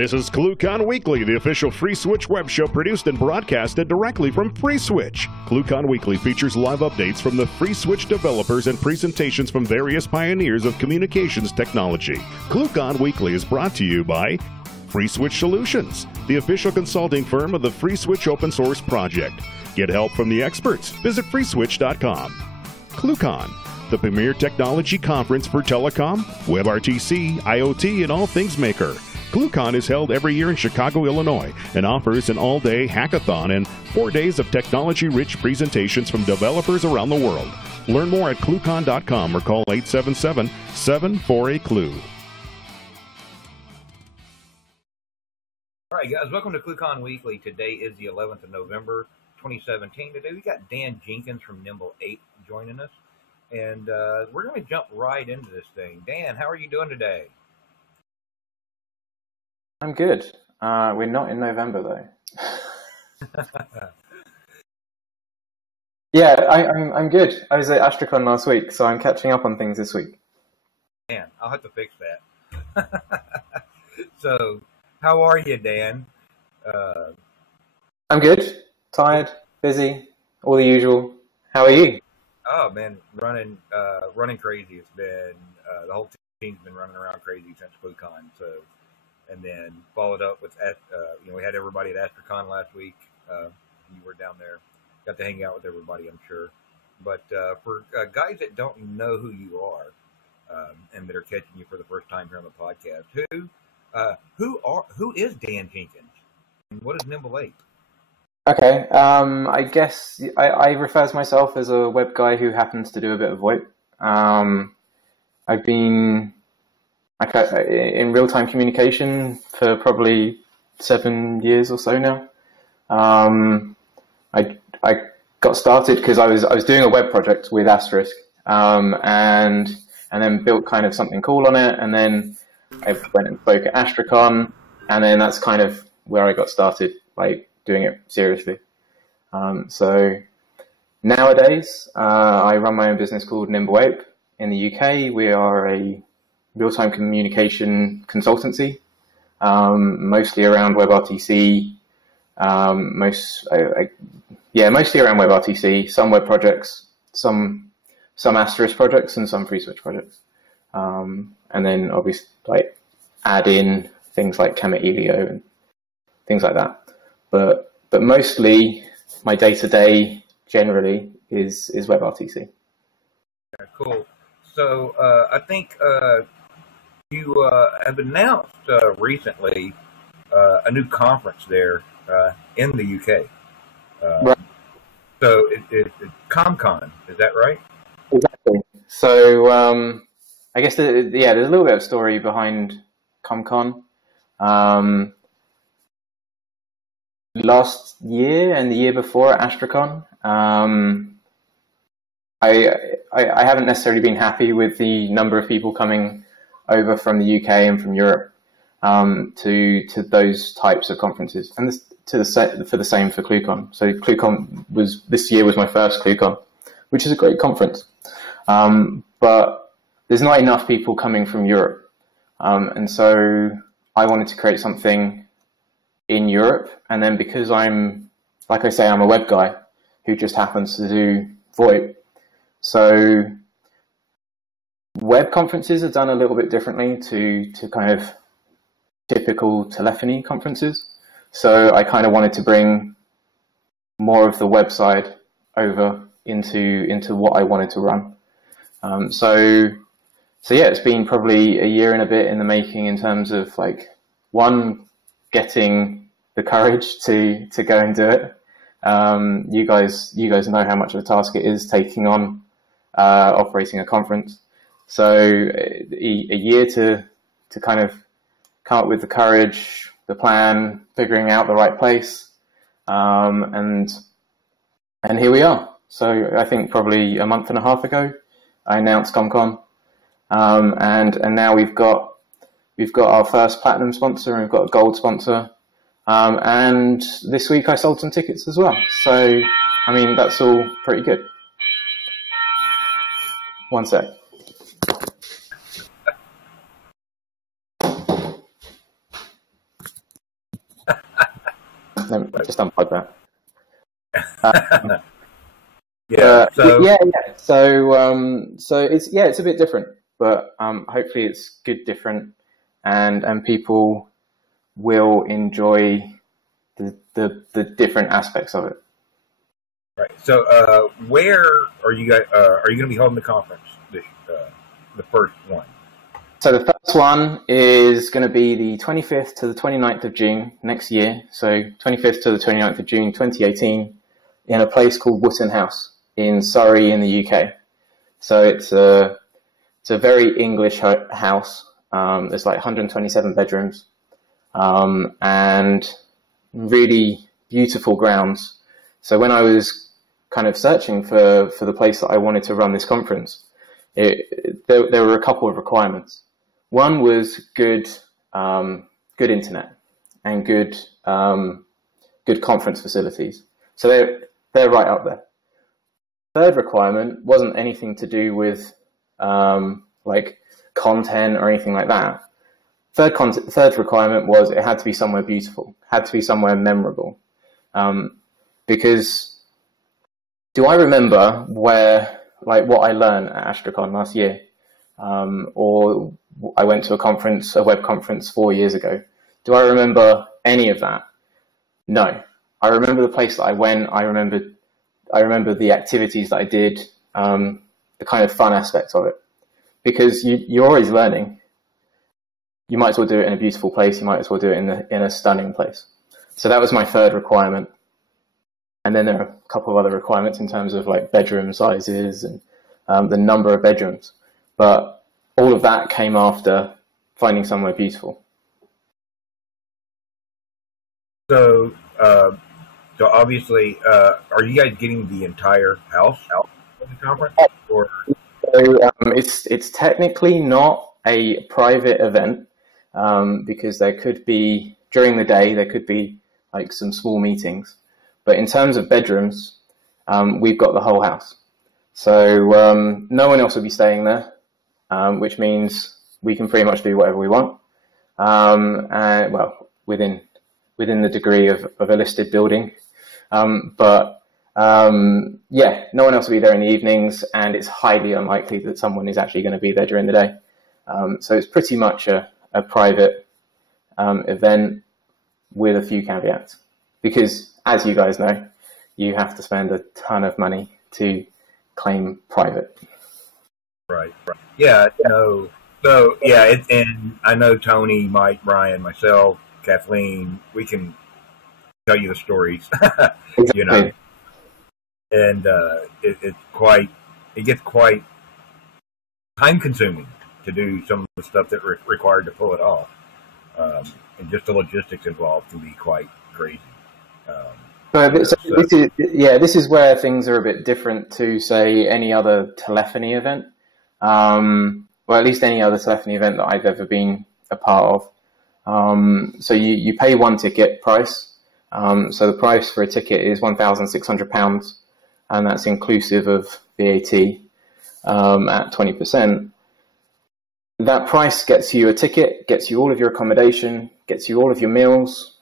This is ClueCon Weekly, the official FreeSwitch web show produced and broadcasted directly from FreeSwitch. ClueCon Weekly features live updates from the FreeSwitch developers and presentations from various pioneers of communications technology. ClueCon Weekly is brought to you by FreeSwitch Solutions, the official consulting firm of the FreeSwitch Open Source project. Get help from the experts. Visit freeswitch.com. ClueCon, the premier technology conference for telecom, WebRTC, IoT, and all things maker. ClueCon is held every year in Chicago, Illinois, and offers an all-day hackathon and 4 days of technology-rich presentations from developers around the world. Learn more at ClueCon.com or call 877-748-CLUE. All right, guys, welcome to ClueCon Weekly. Today is the 11th of November, 2017. Today we got Dan Jenkins from Nimble Ape joining us, and we're going to jump right into this thing. Dan, how are you doing today? I'm good. We're not in November, though. Yeah, I'm good. I was at AstraCon last week, so I'm catching up on things this week. Man, I'll have to fix that. So, how are you, Dan? I'm good. Tired, busy, all the usual. How are you? Oh, man, running crazy. It's been, the whole team's been running around crazy since ClueCon, so... And then followed up with, we had everybody at AstraCon last week. You were down there, got to hang out with everybody, I'm sure. But for guys that don't know who you are and that are catching you for the first time here on the podcast, who is Dan Jenkins and what is Nimble Ape? Okay, I guess I refer to myself as a web guy who happens to do a bit of VoIP. I've been in real-time communication for probably 7 years or so now. I got started because I was doing a web project with Asterisk, and then built kind of something cool on it, and then I went and spoke at AstraCon, and then that's kind of where I got started, like doing it seriously. So nowadays, I run my own business called Nimble Ape. In the UK, we are a real-time communication consultancy, mostly around WebRTC, mostly around WebRTC, some web projects, some Asterisk projects, and some FreeSwitch projects. And then obviously like add in things like Elio and things like that. But mostly my day-to-day generally is WebRTC. Yeah, cool. So I think you have announced recently a new conference there in the UK. Right. So it's CommCon, is that right? Exactly. So I guess there's a little bit of story behind CommCon. Last year and the year before at AstraCon, I haven't necessarily been happy with the number of people coming over from the UK and from Europe to those types of conferences, and for the same for ClueCon. So ClueCon this year was my first ClueCon, which is a great conference, but there's not enough people coming from Europe, and so I wanted to create something in Europe, and then because I'm a web guy who just happens to do VoIP. So web conferences are done a little bit differently to kind of typical telephony conferences. So I kind of wanted to bring more of the web side over into what I wanted to run. So yeah, it's been probably a year and a bit in the making in terms of getting the courage to go and do it. You guys know how much of a task it is taking on operating a conference. So a year to kind of come up with the courage, the plan, figuring out the right place, and here we are. So I think probably a month and a half ago, I announced CommCon, and now we've got our first platinum sponsor and we've got a gold sponsor, and this week I sold some tickets as well. So I mean that's all pretty good. One sec. just unplug that. Yeah. So it's a bit different, but hopefully it's good different, and people will enjoy the different aspects of it. Right. So where are you guys? Are you going to be holding the conference? The first one. So the first one is going to be the 25th to the 29th of June next year. So 25th to the 29th of June 2018 in a place called Wootton House in Surrey in the UK. So it's a very English house. There's like 127 bedrooms and really beautiful grounds. So when I was kind of searching for the place that I wanted to run this conference, there were a couple of requirements. One was good internet and good conference facilities. So they're right up there. Third requirement wasn't anything to do with like content or anything like that. Third requirement was it had to be somewhere beautiful, had to be somewhere memorable. Because do I remember what I learned at AstraCon last year? Or I went to a web conference 4 years ago. Do I remember any of that? No. I remember the place that I went. I remember the activities that I did, the kind of fun aspects of it. Because you're always learning. You might as well do it in a beautiful place. You might as well do it in a stunning place. So that was my third requirement. And then there are a couple of other requirements in terms of like bedroom sizes and the number of bedrooms. But all of that came after finding somewhere beautiful. So obviously, are you guys getting the entire house out of the conference? Or? So it's technically not a private event because there could be, during the day, there could be like some small meetings. But in terms of bedrooms, we've got the whole house. So no one else will be staying there, which means we can pretty much do whatever we want. And well, within the degree of a listed building. But yeah, no one else will be there in the evenings, and it's highly unlikely that someone is actually going to be there during the day. So it's pretty much a private event with a few caveats. Because, as you guys know, you have to spend a ton of money to claim private. Right. Yeah. No. So yeah, and I know Tony, Mike, Brian, myself, Kathleen. We can tell you the stories, you know. And it gets quite time consuming to do some of the stuff that required to pull it off, and just the logistics involved can be quite crazy. This is where things are a bit different to, say, any other telephony event. Well, at least any other telephony event that I've ever been a part of. So you pay one ticket price. So the price for a ticket is £1,600, and that's inclusive of VAT at 20%. That price gets you a ticket, gets you all of your accommodation, gets you all of your meals,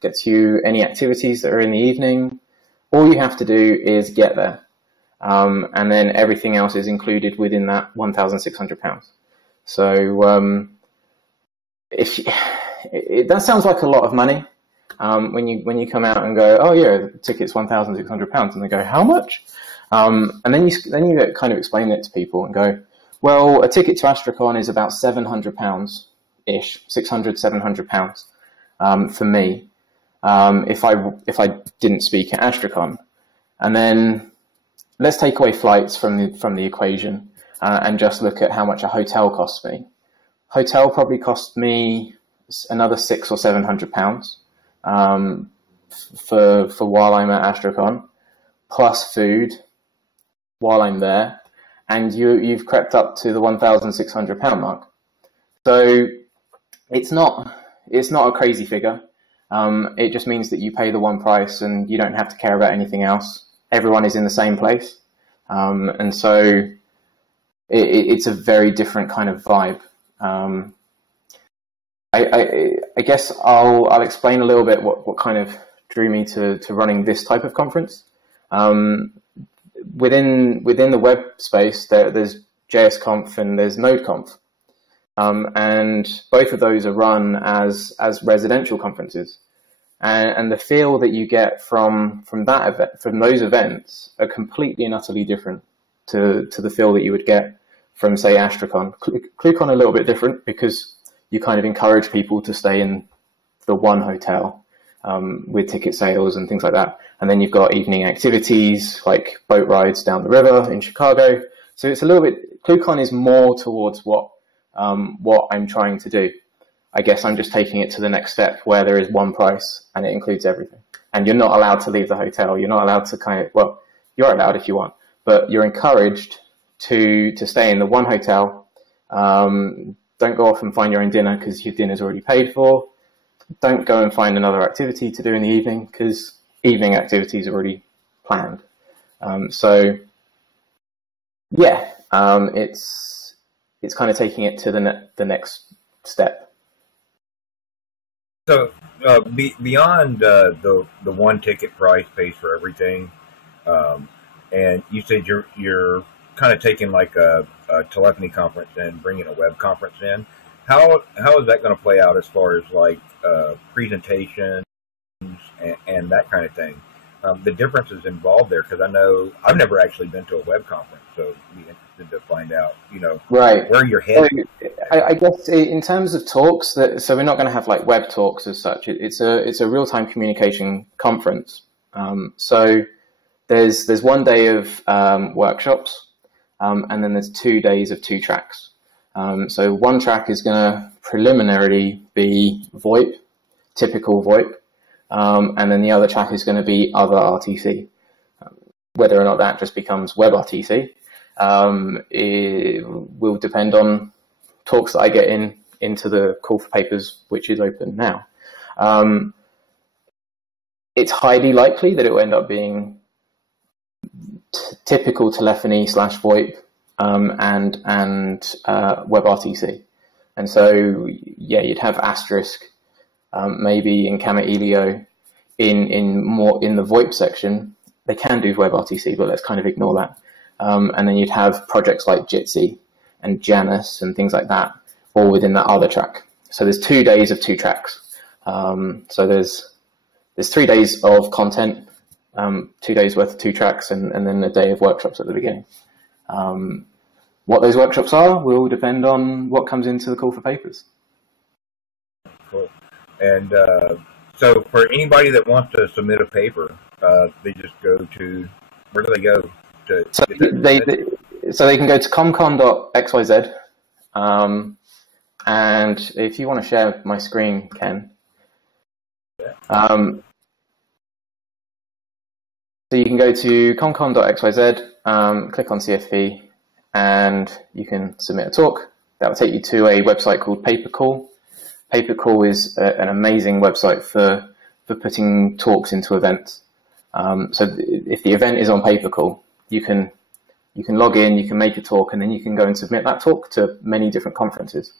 gets you any activities that are in the evening. All you have to do is get there. And then everything else is included within that £1,600. So that sounds like a lot of money when you come out and go, oh yeah, the ticket's £1,600, and they go, how much? And then you kind of explain it to people and go, well, a ticket to AstraCon is about £700-ish, £600, £700 for me if I didn't speak at AstraCon. And then let's take away flights from the equation and just look at how much a hotel costs me. Hotel probably cost me another £600 or £700 for while I'm at AstraCon, plus food while I'm there, and you've crept up to the £1,600 mark. So it's not a crazy figure. It just means that you pay the one price and you don't have to care about anything else. Everyone is in the same place. And so it's a very different kind of vibe. I guess I'll explain a little bit what kind of drew me to running this type of conference. Within the web space, there's JSConf and there's NodeConf, and both of those are run as residential conferences, and the feel that you get from those events are completely and utterly different to the feel that you would get from, say, AstraCon. ClueCon a little bit different because you kind of encourage people to stay in the one hotel with ticket sales and things like that. And then you've got evening activities like boat rides down the river in Chicago. So it's a little bit, ClueCon is more towards what I'm trying to do. I guess I'm just taking it to the next step where there is one price and it includes everything. And you're not allowed to leave the hotel. You're not allowed to well, you're allowed if you want, but you're encouraged to stay in the one hotel. Don't go off and find your own dinner because your dinner's already paid for. Don't go and find another activity to do in the evening because evening activities are already planned. So yeah, it's kind of taking it to the next step. So beyond the one ticket price pays for everything, and you said you're kind of taking like a telephony conference and bringing a web conference in. How is that going to play out as far as like presentations and that kind of thing? The differences involved there, because I know I've never actually been to a web conference, so I'd be interested to find out, right, where you're headed. So, I guess in terms of talks, so we're not going to have like web talks as such. It's a real-time communication conference. So there's 1 day of workshops, and then there's 2 days of 2 tracks. So one track is going to preliminarily be VoIP, typical VoIP, and then the other track is going to be other RTC. Whether or not that just becomes web RTC, it will depend on talks that I get into the call for papers, which is open now. It's highly likely that it will end up being typical telephony / VoIP and web RTC. And so, yeah, you'd have Asterisk, maybe in Gamma Elio, in the VoIP section. They can do web RTC, but let's kind of ignore that. And then you'd have projects like Jitsi and Janus and things like that, all within that other track. So there's 2 days of 2 tracks. So there's 3 days of content, 2 days worth of 2 tracks, and then a day of workshops at the beginning. What those workshops are will depend on what comes into the call for papers. Cool. And so for anybody that wants to submit a paper, they just go to, where do they go? So they can go to commcon.xyz, and if you want to share my screen, Ken. So you can go to commcon.xyz, click on CFP, and you can submit a talk. That will take you to a website called PaperCall. PaperCall is an amazing website for putting talks into events. So if the event is on PaperCall, you can log in, you can make a talk, and then you can go and submit that talk to many different conferences.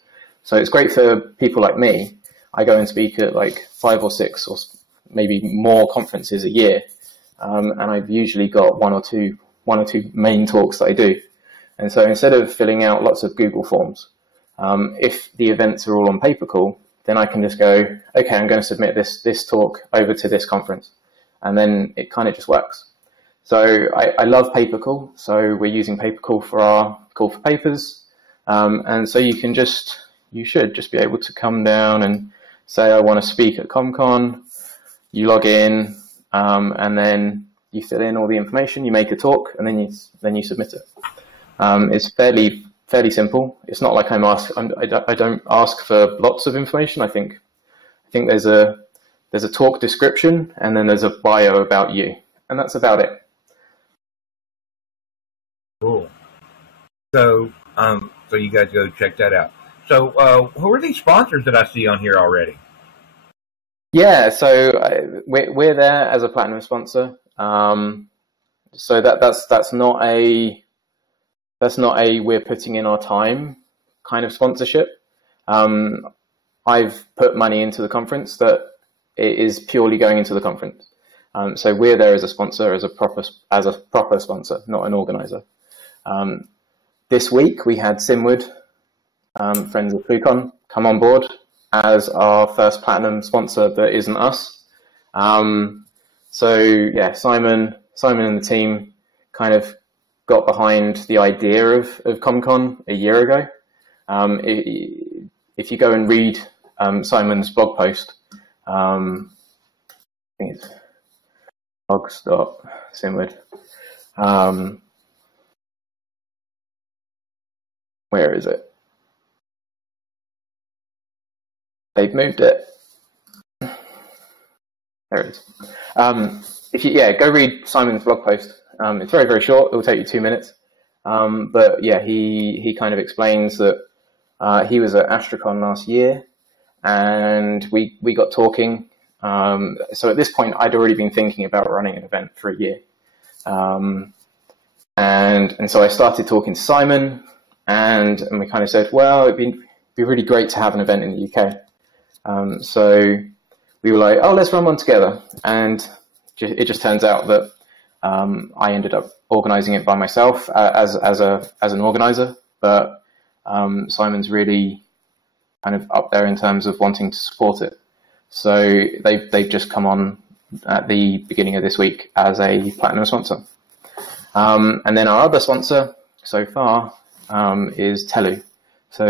So it's great for people like me. I go and speak at like 5 or 6 or maybe more conferences a year, and I've usually got one or two main talks that I do. And so instead of filling out lots of Google forms, if the events are all on PaperCall, then I can just go, okay, I'm going to submit this talk over to this conference, and then it kind of just works. So I love PaperCall, so we're using PaperCall for our call for papers, and so you should just be able to come down and say, I want to speak at CommCon. You log in, and then you fill in all the information, you make a talk, and then you submit it. It's fairly simple. It's not like I don't ask for lots of information. I think there's a talk description, and then there's a bio about you, and that's about it. Cool. So you guys go check that out. So who are these sponsors that I see on here already? Yeah, so we're there as a platinum sponsor. So that's not a we're putting in our time kind of sponsorship. I've put money into the conference that it is purely going into the conference. So we're there as a sponsor, as a proper sponsor, not an organizer. This week we had Simwood, friends of ClueCon, come on board as our first platinum sponsor that isn't us. So yeah, Simon and the team kind of got behind the idea of CommCon a year ago. If you go and read Simon's blog post, I think it's blogs.simwood. Where is it? They've moved it. There it is. If you go read Simon's blog post. It's very, very short. It will take you 2 minutes. But yeah, he kind of explains that he was at Astracon last year, and we got talking. So at this point, I'd already been thinking about running an event for a year. And so I started talking to Simon, and we kind of said, well, it'd be really great to have an event in the UK. So we were like, oh, let's run one together. And it just turns out that I ended up organizing it by myself as an organizer, but Simon's really kind of up there in terms of wanting to support it. So they've just come on at the beginning of this week as a platinum sponsor. And then our other sponsor so far is Telu. So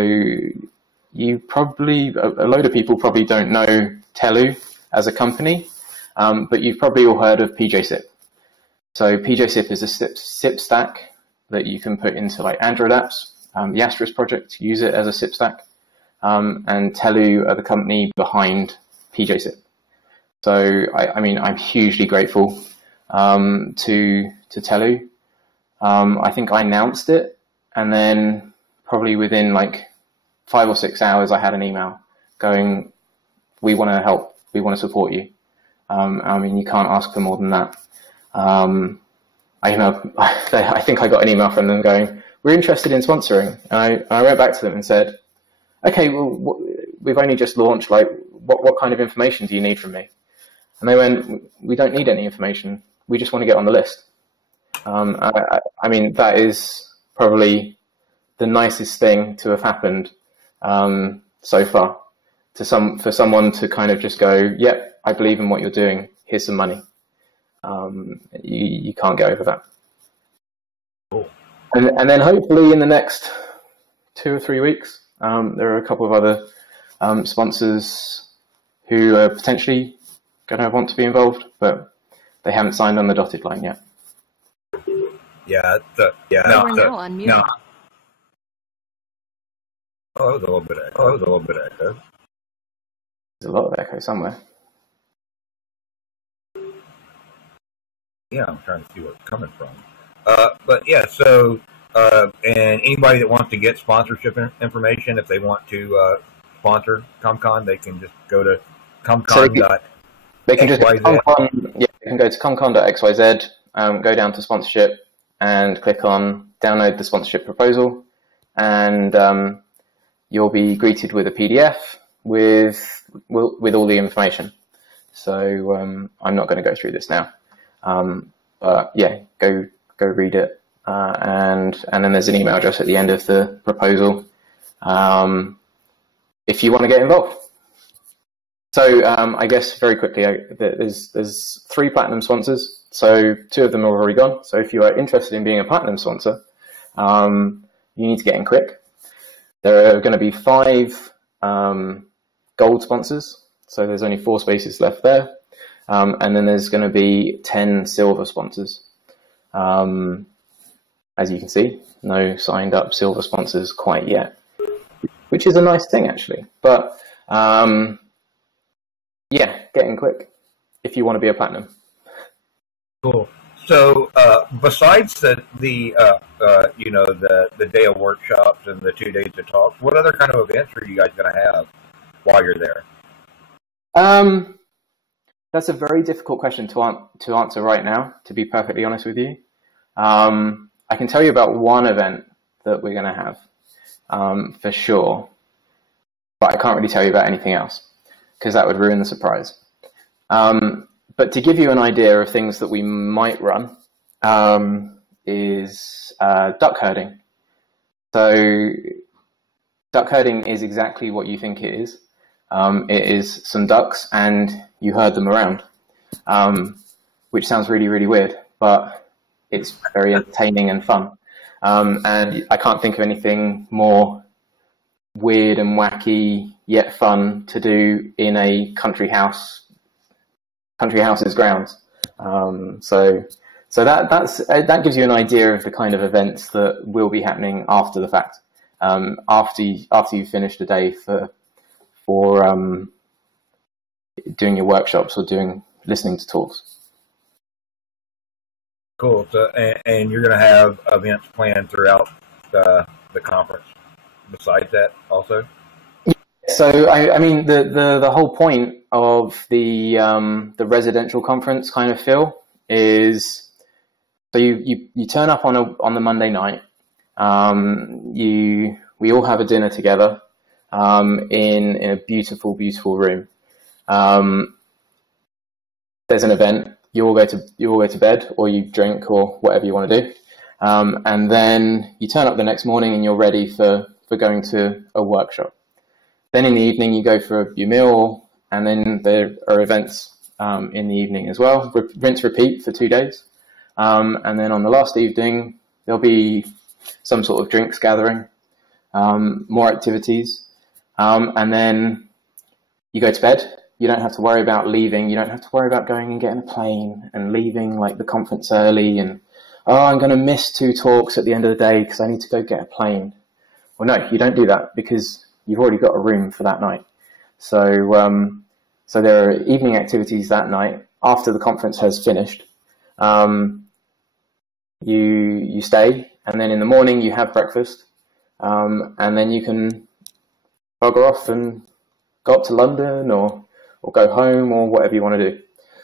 you probably, a load of people probably don't know Telu as a company, but you've probably all heard of PJSIP. So PJSIP is a SIP stack that you can put into like Android apps. The Asterisk project use it as a SIP stack, and Telu are the company behind PJSIP. So I mean, I'm hugely grateful to Telu. I think I announced it, and then probably within like 5 or 6 hours, I had an email going, "We want to help. We want to support you." I mean, you can't ask for more than that. I think I got an email from them going, "We're interested in sponsoring." And I went back to them and said, "Okay, well, we've only just launched. Like, what kind of information do you need from me?" And they went, "We don't need any information. We just want to get on the list." I mean, that is probably the nicest thing to have happened so far. For someone to kind of just go, "Yep, I believe in what you're doing. Here's some money." You can't get over that. Cool. And then hopefully in the next 2 or 3 weeks, there are a couple of other sponsors who are potentially going to want to be involved, but they haven't signed on the dotted line yet. Yeah, no. Oh, it was a little bit echo. There's a lot of echo somewhere. Yeah, I'm trying to see where it's coming from. But yeah, so and anybody that wants to get sponsorship information, if they want to sponsor CommCon, they can just go to CommCon. They can just go to CommCon. Yeah, they can go to CommCon.xyz, go down to sponsorship, and click on download the sponsorship proposal, and you'll be greeted with a PDF with all the information. So I'm not going to go through this now. But yeah, go read it, and then there's an email address at the end of the proposal if you want to get involved. So I guess very quickly, there's 3 platinum sponsors. So 2 of them are already gone. So if you are interested in being a platinum sponsor, you need to get in quick. There are going to be 5 gold sponsors. So there's only 4 spaces left there. And then there's going to be 10 silver sponsors. As you can see, no signed up silver sponsors quite yet, which is a nice thing actually. But yeah, get in quick if you want to be a platinum. Cool. So besides the day of workshops and the 2 days of talks, what other kind of events are you guys going to have while you're there? That's a very difficult question to answer right now, to be perfectly honest with you. I can tell you about one event that we're going to have for sure, but I can't really tell you about anything else because that would ruin the surprise. But to give you an idea of things that we might run, is duck herding. So duck herding is exactly what you think it is. It is some ducks and you herd them around, which sounds really, really weird, but it's very entertaining and fun. And I can't think of anything more weird and wacky yet fun to do in a country house's grounds. So that gives you an idea of the kind of events that will be happening after the fact, after you've finished a day for doing your workshops or listening to talks. Cool. So, and you're going to have events planned throughout the conference besides that also? So I mean the whole point of the residential conference kind of feel is, so you turn up on the Monday night, we all have a dinner together in a beautiful room. There's an event. You all go to bed, or you drink, or whatever you want to do, and then you turn up the next morning and you're ready for going to a workshop. Then in the evening you go for your meal, and then there are events in the evening as well. Rinse, repeat for 2 days, and then on the last evening there'll be some sort of drinks gathering, more activities, and then you go to bed. You don't have to worry about leaving. You don't have to worry about going and getting a plane and leaving like the conference early and, oh, I'm going to miss 2 talks at the end of the day because I need to go get a plane. Well, no, you don't do that because you've already got a room for that night. So, so there are evening activities that night after the conference has finished. You stay, and then in the morning you have breakfast, and then you can bugger off and go up to London or go home or whatever you want to do.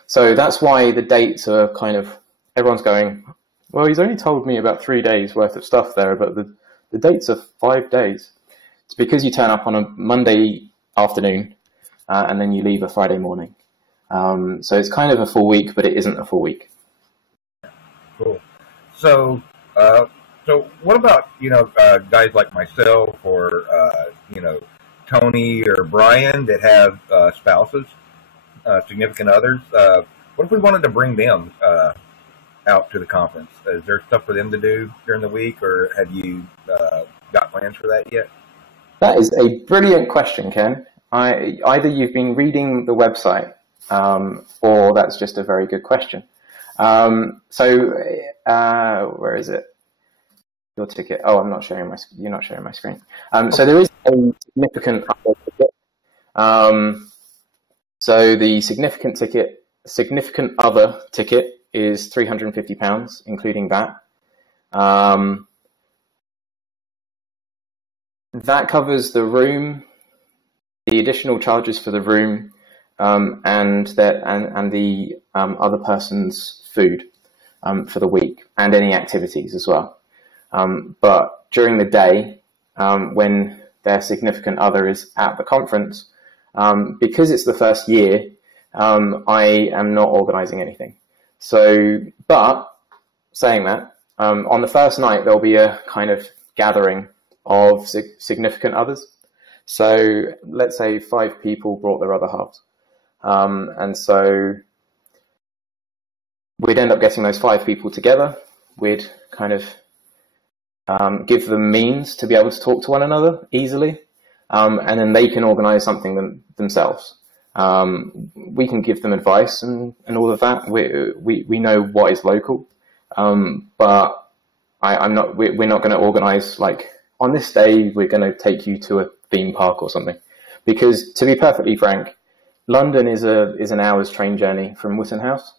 So that's why the dates are kind of, everyone's going, well, he's only told me about 3 days worth of stuff there, but the dates are 5 days. It's because you turn up on a Monday afternoon and then you leave a Friday morning. So it's kind of a full week, but it isn't a full week. Cool. So, so what about, guys like myself or, Tony or Brian that have spouses, significant others? What if we wanted to bring them out to the conference? Is there stuff for them to do during the week, or have you got plans for that yet? That is a brilliant question, Ken. Either you've been reading the website, or that's just a very good question. So where is it? Your ticket. Oh, I'm not sharing you're not sharing my screen. So there is a significant other ticket. So the significant other ticket is £350, including that. That covers the room, the additional charges for the room, and the other person's food for the week, and any activities as well. But during the day, when their significant other is at the conference, because it's the first year, I am not organising anything. So, but saying that, on the first night there'll be a kind of gathering of significant others. So let's say 5 people brought their other halves, and so we'd end up getting those 5 people together. We'd kind of give them means to be able to talk to one another easily, and then they can organise something themselves. We can give them advice and all of that. We know what is local, but we're not going to organise like, on this day we're going to take you to a theme park or something, because to be perfectly frank, London is an hour's train journey from Wootton House,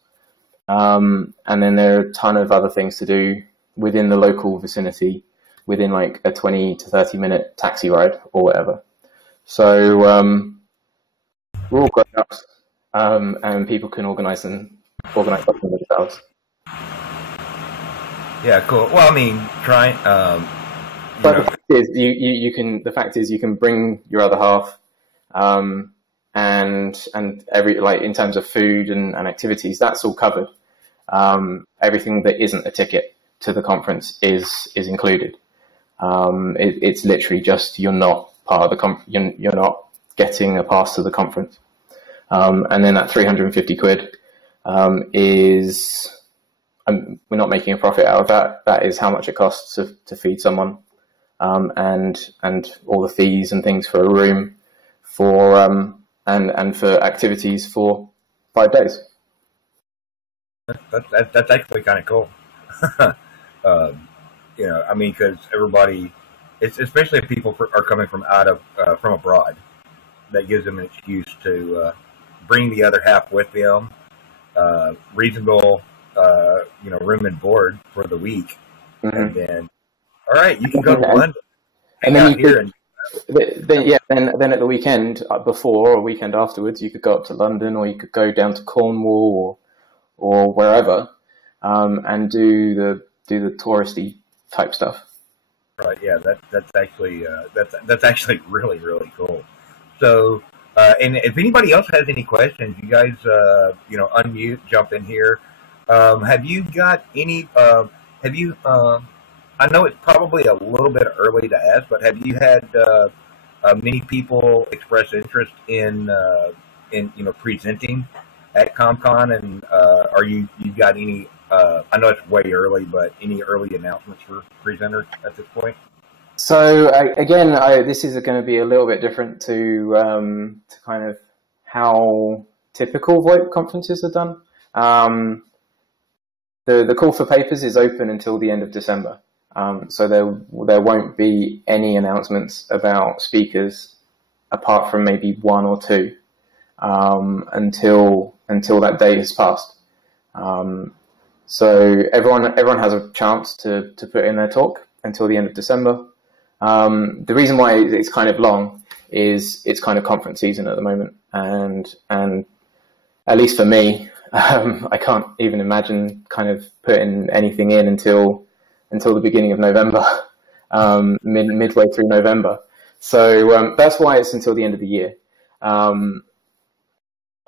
and then there are a ton of other things to do within the local vicinity, within like a 20 to 30 minute taxi ride or whatever. So we're all grown ups, and people can organise something themselves. Yeah, cool. Well, I mean, But the fact is, you can bring your other half. and every, like, in terms of food and activities, that's all covered. Everything that isn't a ticket to the conference is included. It's literally just, you're not part of the conference, you're not getting a pass to the conference. And then that 350 quid is, we're not making a profit out of that. That is how much it costs to feed someone, and all the fees and things for a room, for and for activities for 5 days. That's actually kind of cool. You know, I mean, because everybody, it's especially if people are coming from from abroad, that gives them an excuse to bring the other half with them. Reasonable, you know, room and board for the week, and then, all right, you can go to London, and then then at the weekend before or weekend afterwards, you could go up to London, or you could go down to Cornwall or wherever, and do the touristy type stuff. Right. Yeah. That's actually really, really cool. So, and if anybody else has any questions, you guys, you know, unmute, jump in here. Have you got any? I know it's probably a little bit early to ask, but have you had many people express interest in you know, presenting at CommCon, and are you got any? I know it's way early, but any early announcements for presenters at this point? So again, this is going to be a little bit different to kind of how typical VoIP conferences are done. The call for papers is open until the end of December, so there won't be any announcements about speakers apart from maybe one or two until that day has passed. So everyone has a chance to put in their talk until the end of December. The reason why it's kind of long is it's kind of conference season at the moment, and at least for me, I can't even imagine kind of putting anything in until the beginning of November, midway through November. So that's why it's until the end of the year. And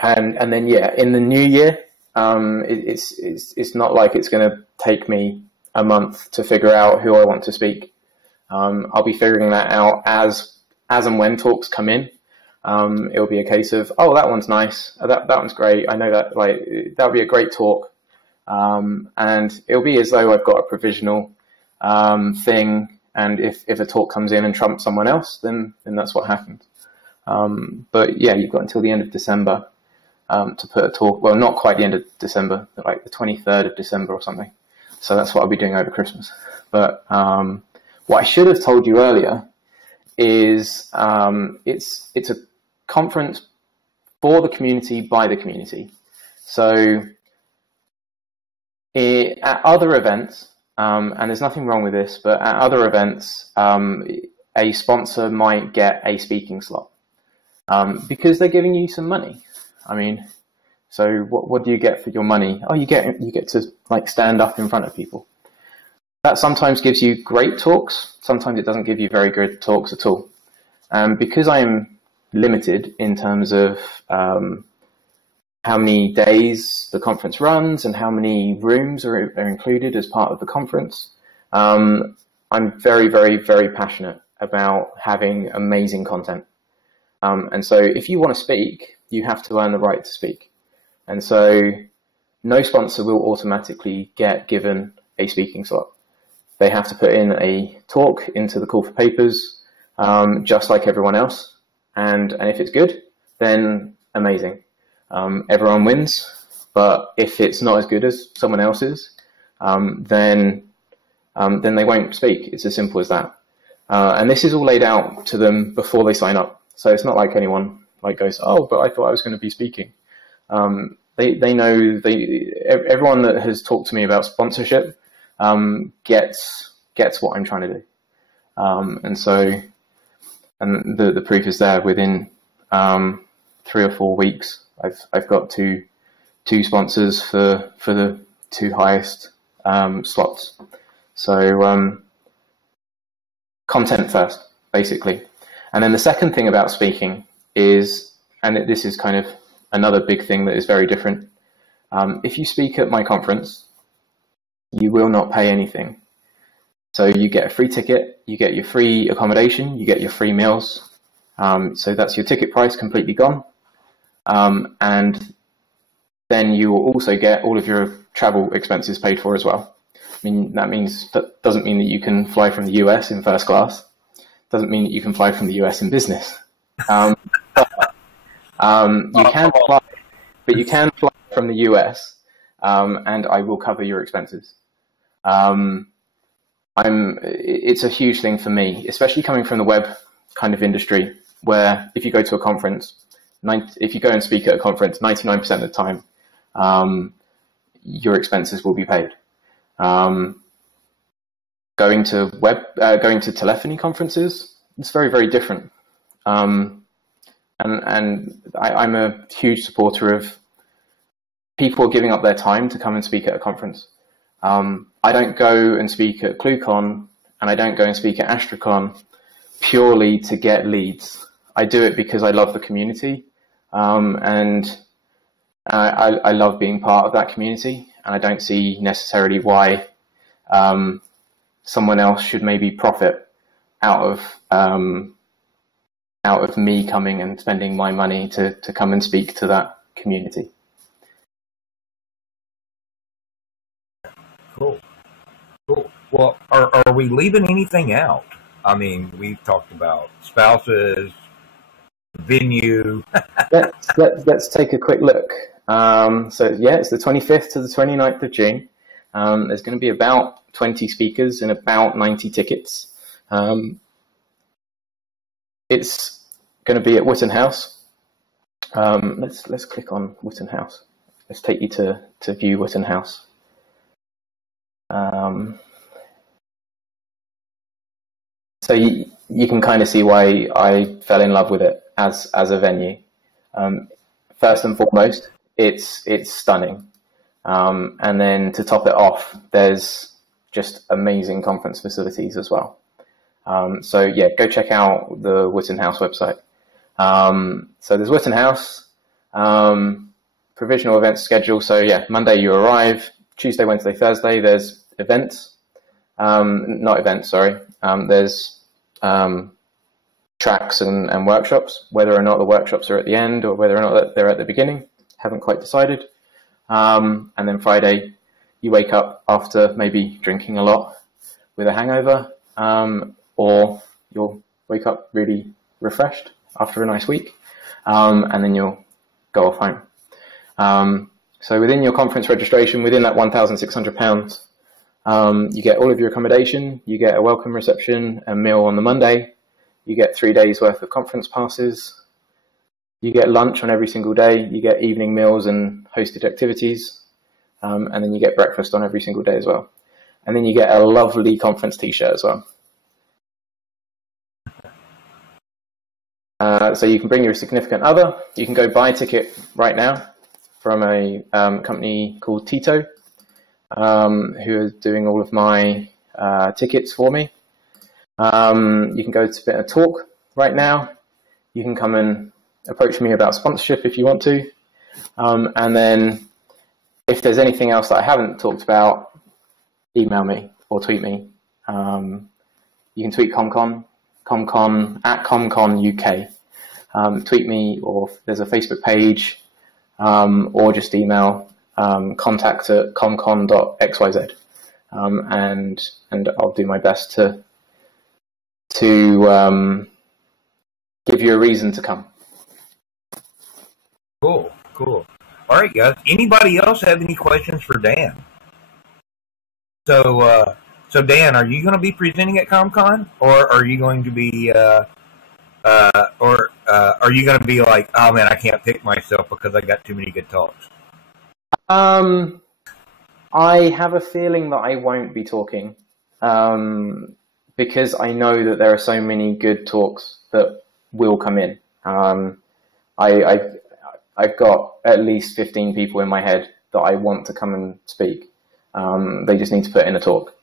then, yeah, in the new year, it's not like it's going to take me a month to figure out who I want to speak. I'll be figuring that out as and when talks come in. It'll be a case of, oh, that one's nice, that one's great, I know that, like, that'll be a great talk, and it'll be as though I've got a provisional thing, and if a talk comes in and trumps someone else, then that's what happens. But yeah, you've got until the end of December to put a talk. Well, not quite the end of December, but like the 23rd of December or something. So that's what I'll be doing over Christmas. But what I should have told you earlier is it's a conference for the community by the community. So at other events, and there's nothing wrong with this, but at other events, a sponsor might get a speaking slot because they're giving you some money. I mean, so what do you get for your money? Oh, you get to, like, stand up in front of people. That sometimes gives you great talks. Sometimes it doesn't give you very good talks at all. Because I am limited in terms of how many days the conference runs and how many rooms are included as part of the conference, I'm very, very, very passionate about having amazing content. And so if you want to speak, you have to earn the right to speak. And so no sponsor will automatically get given a speaking slot. They have to put in a talk into the call for papers, just like everyone else. And if it's good, then amazing. Everyone wins. But if it's not as good as someone else's, then they won't speak. It's as simple as that. And this is all laid out to them before they sign up. So it's not like anyone like goes, oh, but I thought I was going to be speaking. They know, everyone that has talked to me about sponsorship gets what I'm trying to do. And so, and the proof is there. Within 3 or 4 weeks, I've got two sponsors for the 2 highest slots. So content first, basically. And then the second thing about speaking is and this is kind of another big thing that is very different. If you speak at my conference, you will not pay anything. So you get a free ticket, you get your free accommodation, you get your free meals. So that's your ticket price completely gone. And then you will also get all of your travel expenses paid for as well. I mean, that doesn't mean that you can fly from the US in first class. Doesn't mean that you can fly from the US in business. You can fly, but you can fly from the US, and I will cover your expenses. It's a huge thing for me, especially coming from the web kind of industry, where if you go to a conference, if you go and speak at a conference, 99% of the time, your expenses will be paid. Going to telephony conferences, it's very, very different. And I'm a huge supporter of people giving up their time to come and speak at a conference. I don't go and speak at ClueCon, and I don't go and speak at AstraCon purely to get leads. I do it because I love the community, and I love being part of that community, and I don't see necessarily why someone else should maybe profit out of me coming and spending my money to come and speak to that community. Cool. Well, are we leaving anything out? I mean, we've talked about spouses, venue. let's take a quick look. So yeah, it's the 25th to the 29th of June. There's going to be about 20 speakers and about 90 tickets. It's going to be at Witten House. Let's click on Witten House. Let's take you to view Witten House. So you can kind of see why I fell in love with it as a venue. First and foremost, it's stunning. And then to top it off, there's just amazing conference facilities as well. So yeah, go check out the Witten House website. So there's Witten House, provisional events schedule. So yeah, Monday you arrive, Tuesday, Wednesday, Thursday, there's events. Not events, sorry. There's tracks and workshops, whether or not the workshops are at the end or whether or not they're at the beginning. Haven't quite decided. And then Friday, you wake up after maybe drinking a lot with a hangover, or you'll wake up really refreshed after a nice week, and then you'll go off home. So within your conference registration, within that £1,600, you get all of your accommodation, you get a welcome reception and meal on the Monday, you get 3 days worth of conference passes, you get lunch on every single day, you get evening meals and hosted activities, and then you get breakfast on every single day as well. And then you get a lovely conference t-shirt as well. So you can bring your significant other. You can go buy a ticket right now from a company called Tito, who is doing all of my tickets for me. You can go to a talk right now. You can come and approach me about sponsorship if you want to. And then if there's anything else that I haven't talked about, email me or tweet me. You can tweet CommCon at CommCon UK. Tweet me, or there's a Facebook page, or just email contact@commcon.xyz, and I'll do my best to give you a reason to come. Cool. All right, guys. Anybody else have any questions for Dan? So Dan, are you going to be presenting at CommCon, or are you going to be, are you going to be like, oh man, I can't pick myself because I got too many good talks? I have a feeling that I won't be talking, because I know that there are so many good talks that will come in. I've got at least 15 people in my head that I want to come and speak. They just need to put in a talk,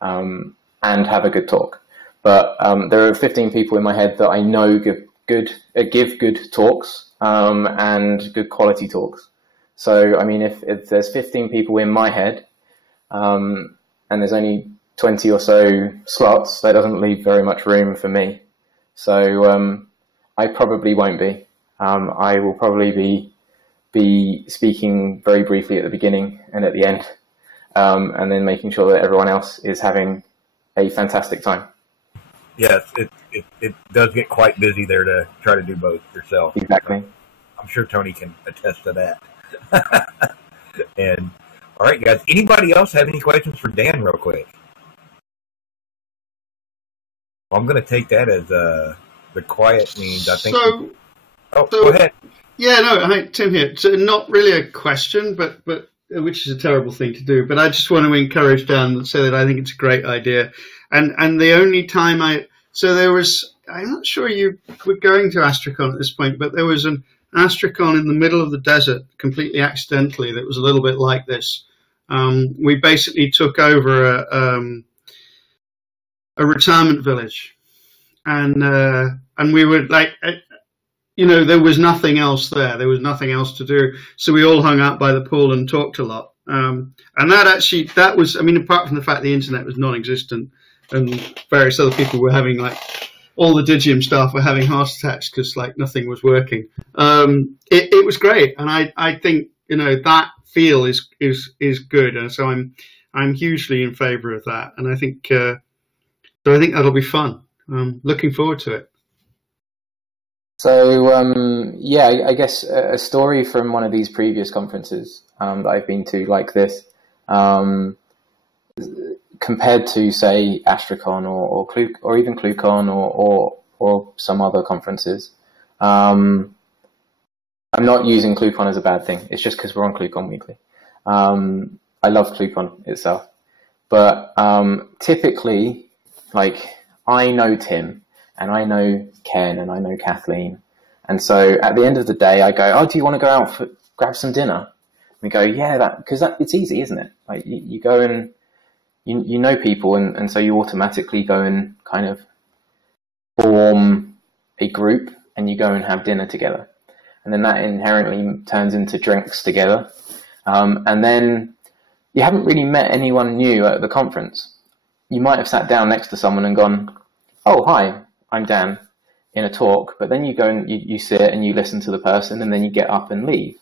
and have a good talk. But there are 15 people in my head that I know give good talks and good quality talks. So I mean, if there's 15 people in my head and there's only 20 or so slots, that doesn't leave very much room for me. So I probably won't be. I will probably be speaking very briefly at the beginning and at the end, and then making sure that everyone else is having a fantastic time. Yes, it does get quite busy there to try to do both yourself. Exactly. I'm sure Tony can attest to that. And all right, guys, anybody else have any questions for Dan real quick? Well, I'm going to take that as the quiet means. I think. So, go ahead. Yeah, no, hi, Tim here. So not really a question, but which is a terrible thing to do. But I just want to encourage Dan and say that I think it's a great idea. And the only time I'm not sure you were going to Astracon at this point, but there was an Astracon in the middle of the desert, completely accidentally, that was a little bit like this. We basically took over a retirement village, and we were like, there was nothing else there. There was nothing else to do. So we all hung out by the pool and talked a lot. And that was, I mean, apart from the fact the internet was non-existent and various other people were having, like, all the Digium staff were having heart attacks because, like, nothing was working. It was great. And I think, that feel is good. And so I'm hugely in favor of that. And I think that'll be fun. Looking forward to it. So, I guess a story from one of these previous conferences that I've been to like this, compared to, say, Astracon or even ClueCon or some other conferences. I'm not using ClueCon as a bad thing. It's just because we're on ClueCon Weekly. I love ClueCon itself. But typically, like, I know Tim, and I know Ken, and I know Kathleen. And so at the end of the day, I go, do you want to go out grab some dinner? We go, yeah, because it's easy, isn't it? Like, you go and you know people, and so you automatically go and kind of form a group, and you go and have dinner together. And then that inherently turns into drinks together. And then you haven't really met anyone new at the conference. You might have sat down next to someone and gone, oh, hi, I'm Dan, in a talk, but then you go and you sit and you listen to the person, and then you get up and leave.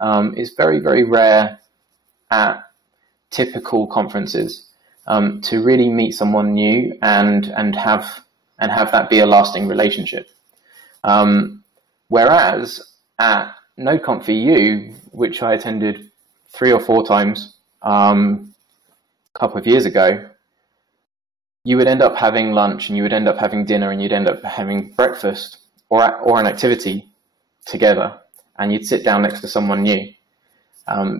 It's very, very rare at typical conferences to really meet someone new and have that be a lasting relationship. Whereas at NodeConf.eu, which I attended 3 or 4 times a couple of years ago, you would end up having lunch, and you would end up having dinner, and you'd end up having breakfast or an activity together, and you'd sit down next to someone new,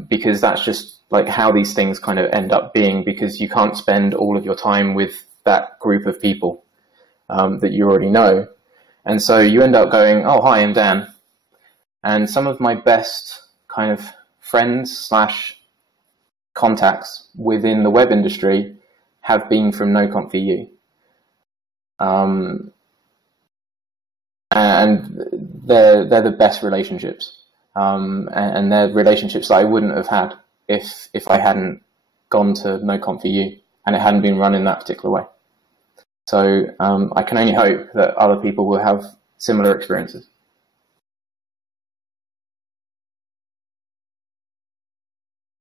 because that's just like how these things kind of end up being, because you can't spend all of your time with that group of people that you already know. And so you end up going, oh, hi, I'm Dan. And some of my best kind of friends / contacts within the web industry have been from NodeConf.eu. And they're the best relationships. And they're relationships that I wouldn't have had if I hadn't gone to NodeConf.eu and it hadn't been run in that particular way. So I can only hope that other people will have similar experiences.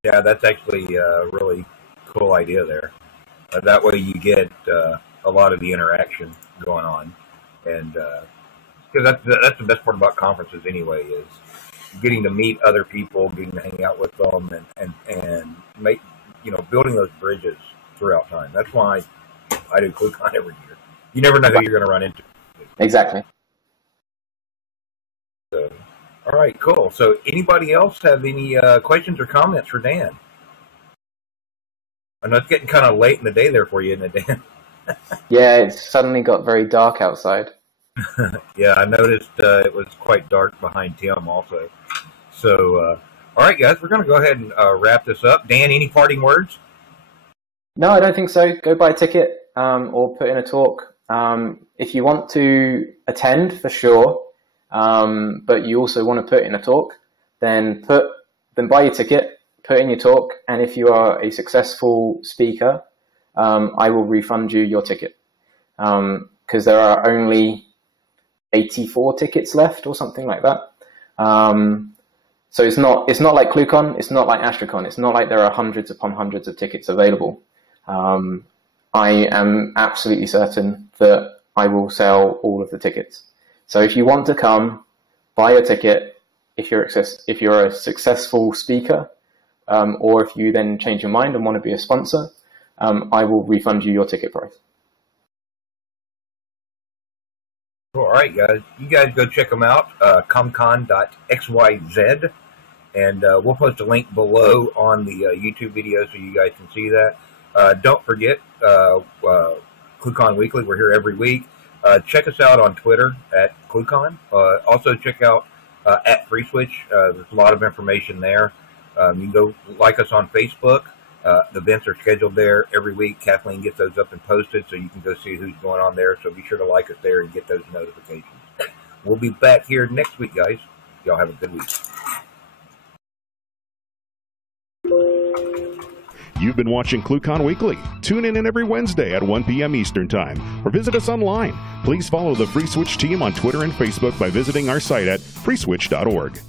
Yeah, that's actually a really cool idea there. That way you get a lot of the interaction going on. And because that's the best part about conferences anyway, is getting to meet other people, getting to hang out with them, and make, building those bridges throughout time. That's why I do ClueCon every year. You never know who you're going to run into. Exactly. So, all right, cool. So anybody else have any questions or comments for Dan? I know it's getting kind of late in the day there for you, isn't it, Dan? Yeah, it's suddenly got very dark outside. Yeah, I noticed it was quite dark behind Tim also. So, all right, guys, we're going to go ahead and wrap this up. Dan, any parting words? No, I don't think so. Go buy a ticket or put in a talk. If you want to attend, for sure, but you also want to put in a talk, then buy your ticket, put in your talk, and if you are a successful speaker, I will refund you your ticket, because there are only 84 tickets left or something like that. So it's not like ClueCon, it's not like AstraCon, it's not like there are hundreds upon hundreds of tickets available. I am absolutely certain that I will sell all of the tickets. So if you want to come, buy a ticket. If you're a successful speaker, or if you then change your mind and want to be a sponsor, I will refund you your ticket price. All right, guys. You guys go check them out, CommCon.xyz, and we'll post a link below on the YouTube video so you guys can see that. Don't forget, ClueCon Weekly, we're here every week. Check us out on Twitter at ClueCon. Also check out at FreeSwitch. There's a lot of information there. You can go like us on Facebook. The events are scheduled there every week. Kathleen gets those up and posted, so you can go see who's going on there. So be sure to like us there and get those notifications. We'll be back here next week, guys. Y'all have a good week. You've been watching ClueCon Weekly. Tune in every Wednesday at 1 p.m. Eastern Time, or visit us online. Please follow the FreeSwitch team on Twitter and Facebook by visiting our site at freeswitch.org.